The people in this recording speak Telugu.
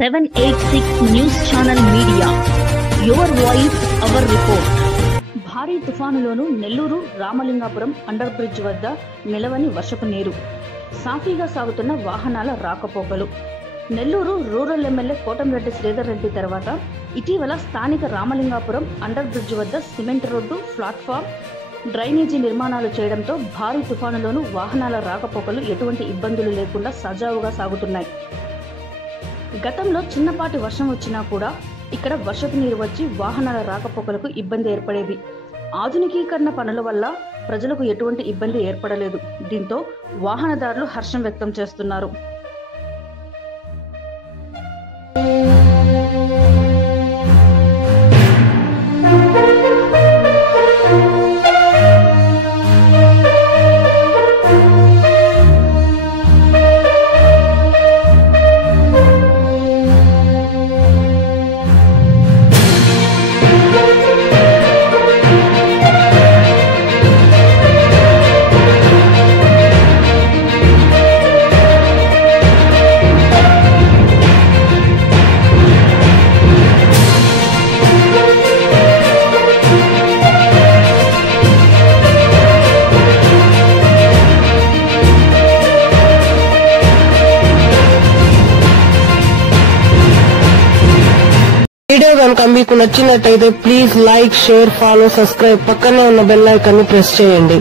786 news channel media, your voice our report. భారీ తుఫానులోనూ నెల్లూరు రామలింగాపురం అండర్ బ్రిడ్జ్ వద్ద నిలవని వర్షపు నీరు, సాఫీగా సాగుతున్న వాహనాల రాకపోకలు. నెల్లూరు రూరల్ ఎమ్మెల్యే కోటంరెడ్డి శ్రీధర్ రెడ్డి తర్వాత ఇటీవల స్థానిక రామలింగాపురం అండర్ బ్రిడ్జ్ వద్ద సిమెంట్ రోడ్డు, ప్లాట్ఫామ్, డ్రైనేజీ నిర్మాణాలు చేయడంతో భారీ తుఫానులోనూ వాహనాల రాకపోకలు ఎటువంటి ఇబ్బందులు లేకుండా సజావుగా సాగుతున్నాయి. గతంలో చిన్నపాటి వర్షం వచ్చినా కూడా ఇక్కడ వర్షపు నీరు వచ్చి వాహనాల రాకపోకలకు ఇబ్బంది ఏర్పడేది. ఆధునికీకరణ పనుల వల్ల ప్రజలకు ఎటువంటి ఇబ్బంది ఏర్పడలేదు. దీంతో వాహనదారులు హర్షం వ్యక్తం చేస్తున్నారు. వీడియో కనుక మీకు నచ్చినట్టయితే please like, share, follow, subscribe, పక్కనే ఉన్న బెల్ ఐకాన్ ని ప్రెస్ చేయండి.